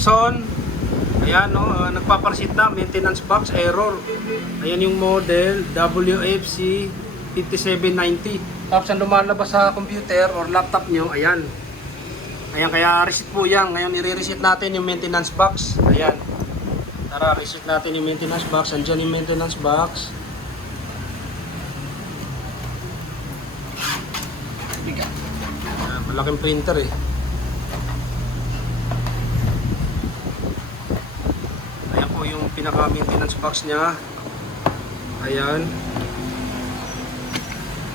Epson. Ayan, no, nagpapansit na, maintenance box error. Ayan yung model WFC 5790. Tapos ang lumalabas sa computer or laptop nyo, ayan. Ayan, kaya reset po yan. Ngayon i-reset natin yung maintenance box. Ayan. Tara, reset natin yung maintenance box. Andyan yung maintenance box. Ayan, malaking printer eh. Ayan po yung pinaka-maintenance box niya. Ayan.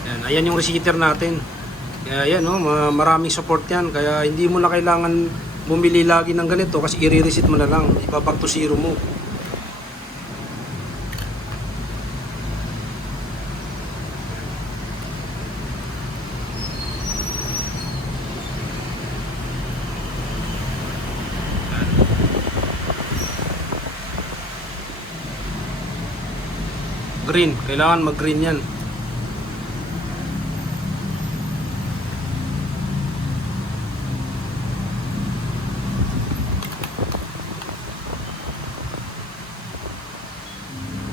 Ayan, ayan yung receiver natin. Kaya ayan, no, maraming support yan. Kaya hindi mo na kailangan bumili lagi ng ganito kasi i-reset mo na lang. Ibabag to zero mo. Green, kailangan mag-green yan.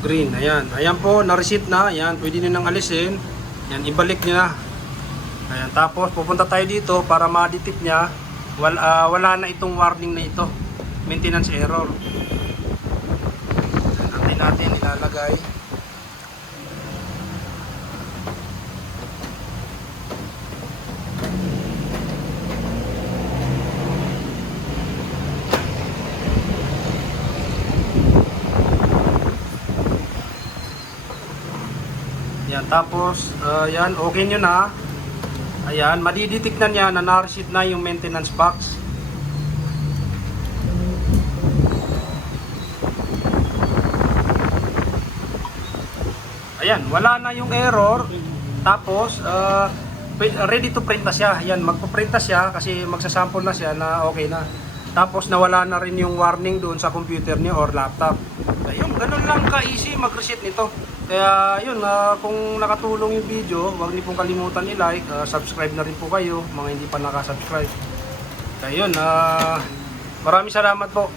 Green, ayan. Ayan po, na-reset na. Ayan, pwede nyo nang alisin. Ayan, ibalik nyo na. Ayan, tapos pupunta tayo dito para ma-detect nya. Wala na itong warning na ito. Maintenance error. Ayan, natin ilalagay. Yan, tapos yan, okay nyo na. Ayan, madidetect na niya na na-reset na yung maintenance box. Ayan, wala na yung error. Tapos ready to print na siya. Ayan, magpo-print na siya kasi magsasample na siya na okay na. Tapos nawala na rin yung warning doon sa computer niyo or laptop. Ayun, ganun lang ka-easy mag-reset nito. Kaya yun, kung nakatulong yung video, huwag niyo pong kalimutan i-like, subscribe na rin po kayo, mga hindi pa nakasubscribe. Kaya yun, maraming salamat po.